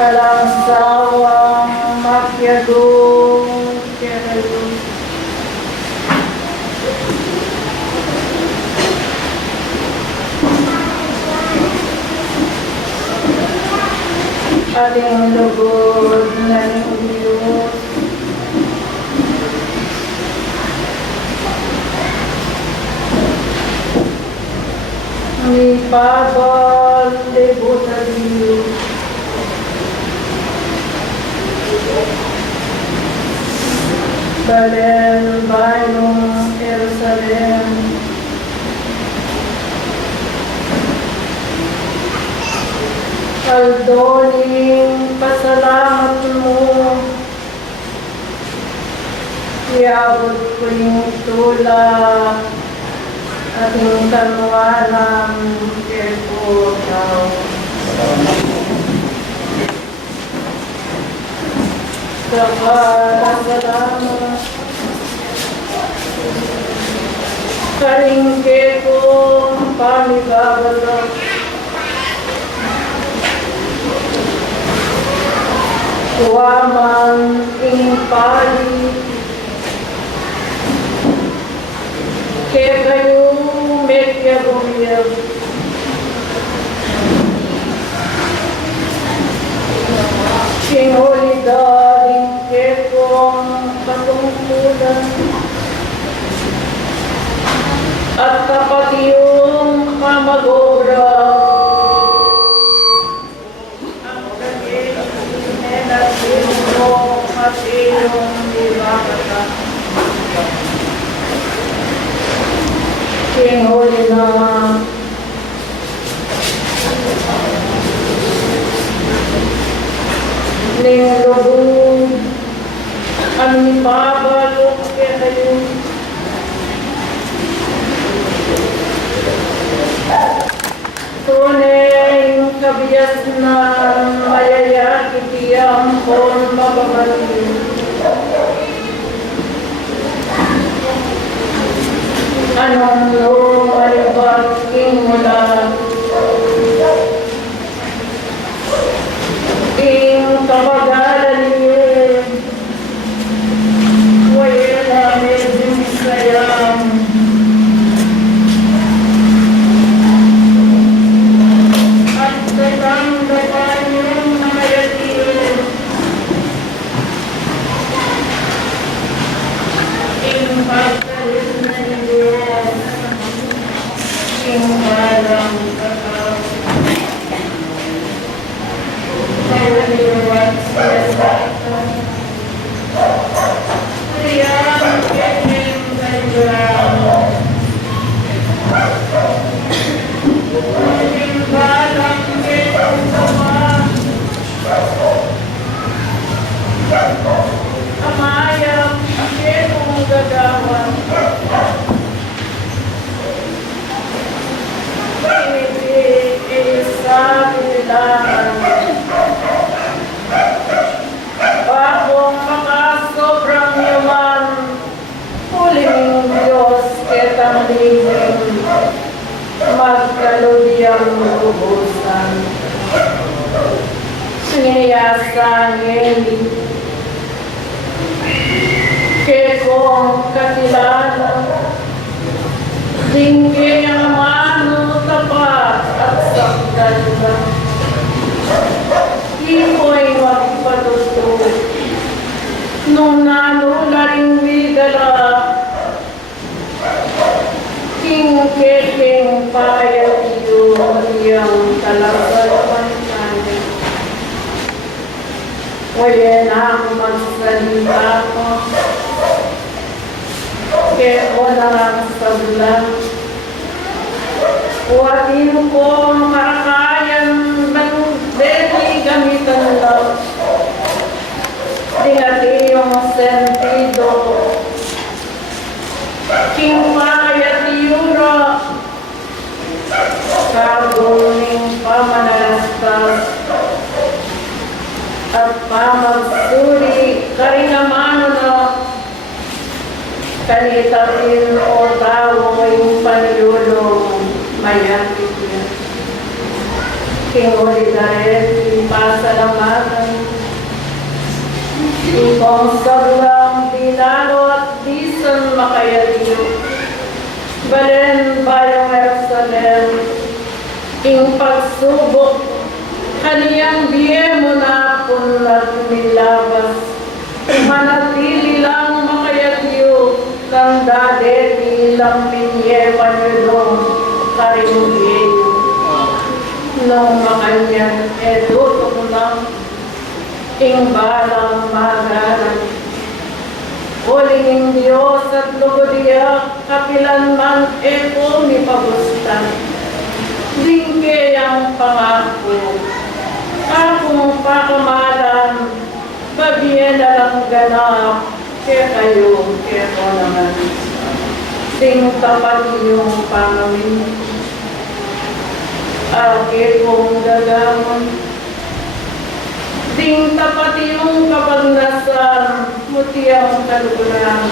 walang sawang makyadong kerayo. Ating lugod na Diyos, ni Babal Bayung Balen Bayung Jeruzalem Aldoning pasalamat mo, iabot ko yung tulak ating kanuwanan kay po daw. Salamat karing kay po panibabalak Waman ing pali kaya kayo medya bumiyag singulidaring kekong katungkulan at kapatiyong mamagobra Matiyong Biabas Kinghuli na Linglubog ang babalok kayo tunay yung kabiyas na mayayakit iyang kong mababalik. Anong lumay baking mula ing kabagalan niya wala namin yung sayang at sayang yung namayatin ing pagkalit na niya ing parang kakao Everyone says that we are getting the ground. Ing balang getting sama amayang getong gagawan isabilan bagong makasobrang yaman huling Diyos ketang lihim magkaludiyang lubusan siniyasangin kekong katilanan tinggi ang mano tapat at sakdal na iko'y magpatuto nung nanularing widala king payat yun yung talagalaman kanya wala na ang magsalita ko kaya wala ang sablan Huwatin ko ang karakayan ng deli gamitan lang. Dingati yung sentido. King payat yura. Kaguning pamanalastas. At pamagsuri karinamano na kanitatin o tao yung panilulong mayakit niya. King Olidaret, pasalamatan. Ikong sablang binalo at bisan makayaliw. Balen Bayung Jeruzalem, ing pagsubok, kaniyang biye mo na punlat Biabas. Manatili lang makayaliw, ng dade ilang pinye panulong karingiyo. Nung makanyang edutok lang, ing balang magalan. Huling Diyos at lugodiya, kapilan man eko ni pabustan. Dingke ang pangako, akong pakamalan, babiye na lang ganap, kaya kayo, kaya ko naman. Ding tapat yung pangawin, ake kong gagamon. Ding tapat yung kapagnasan, mutiyang kaluguran.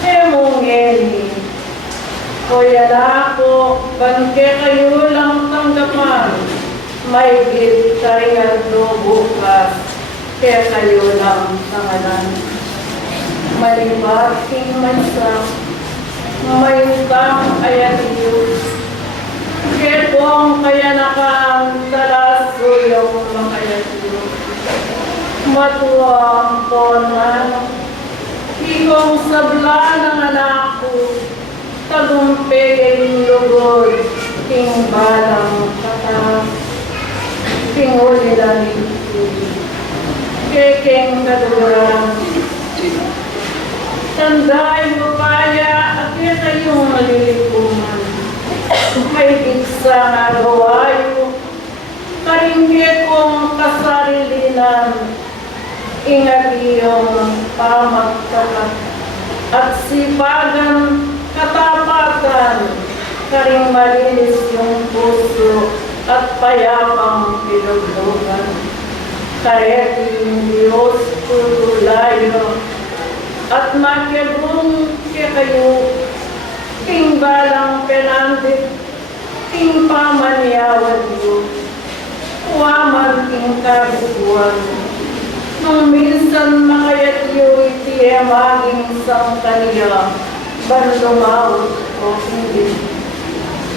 Emong ngeni, kuya na ako, banke kayo lang tanggapan. May git karingan do bukas, kaya kayo lang tanganan. Malibating mansak, may utang ayan Diyos. Kaya kung kaya nakantalaso yung makayat Diyos. Matuwang ponan, ikong sabla ng anak ko, tagumping lugod, king balang katas, king uli lang ito, keking kaduran. Tandaan mo kaya at kaya kayong malilipuman, may digsa nga gawayo, karingge kong kasarilinan, ingat iyong pamagtapat at sipagan katapatan, karing malinis yung puso at payapang pinaglugan. Kareting Diyos tutulayo at makyagong kayo, king balang penandit, king pamanyawad Diyos, waman king kabubuan. Nung minsan makayat yu iti maging sang kaniya, bandumawot o hindi.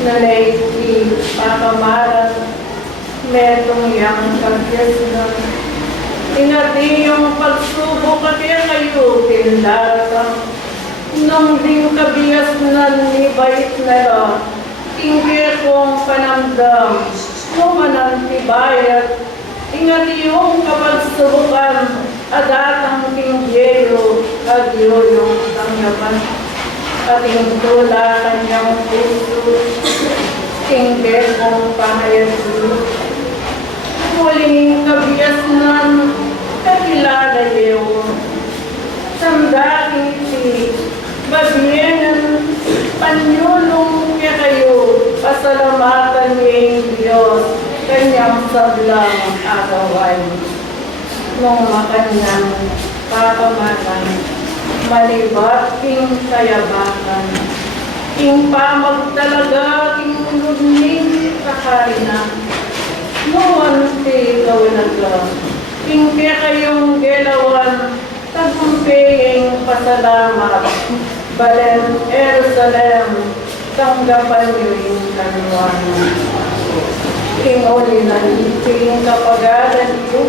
Nalaiti pakamaran, metong yang kagyasnan. Ingati yung pagsubok at kayo tindaratang. Nung ding kabiasnan ni bait nila, tingke kong panamdam, numanantibayat. Ingati yung kapagsubukan, adatang tingyeyo, agyo yung tangyapan. Ating tula kanyang puso, tingke kong pahayag. Huling kabiasnan, kakilala yun. Sandaking si babiyanan, panyulong kaya kayo, pasalamatan niya yung Diyos, kanyang sablang agawan. Nung makanyang papamatan, malibat king kayabakan, king pamagtalaga, king nudning kakarina. Nuwan ti gawinaga, king kaya kayong gelawan, tagumping pasalamat, Balen Jeruzalem, tanggapan niyo yung kanuan. King uli na king kapagalan niyo,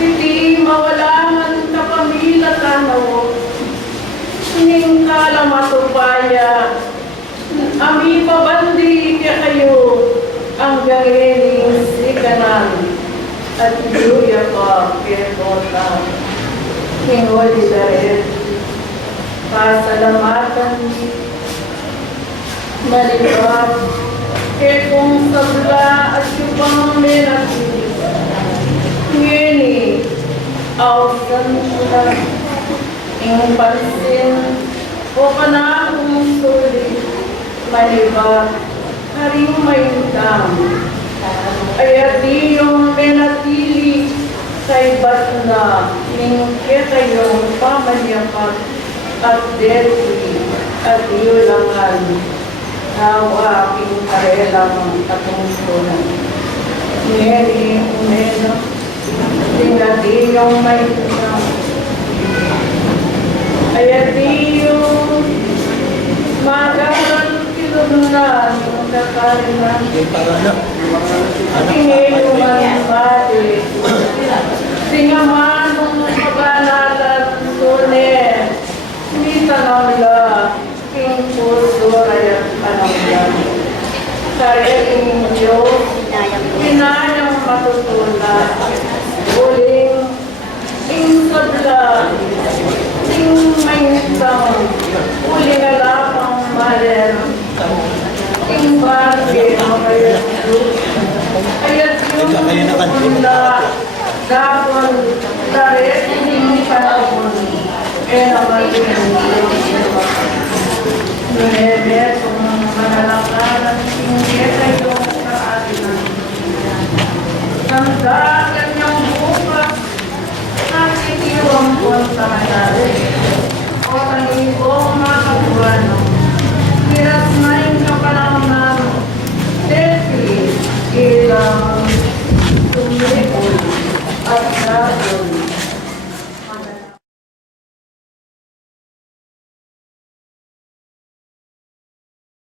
hindi mawalangan kapamila tanaw, ning kalamatupaya, ami pabandi kaya kayo, ang gangining sikanan, at iluya pa kaya Hingoli dahil pasalamatan malibat kaya kung sabla at yung pangamenatin ngini awsan sila ing pansin o kanakong suli malibat haring may utang ay di yung menatili kay ba't na ningke kayong pamanyapat at deti at iulangan nawa aking karelang katungkulan. Mary, Umeno, Tinatiyong may isang. Ayatiyong magalang kinunan ng kakaliman. Tingayuman pati. Singaman ng paganalan tunin. Hindi tanawla. King puso ayat panawla. Sariling Diyos. Pinayang matutunan. Uling. Sabla. May isang. Uling alapang maler. Bakit makayat Diyos? Ayat yung pula. Dapon. Tarit. Hindi panahon. Naman yung Diyos. Nunebet kung manalakaran. Hindi kayo sa atin. Sandagan niyang bukas. Nakitiwang punta natin. O ang ibong makabuhan. Kiras na yung kapanahon Defi ilang tumipol at natin.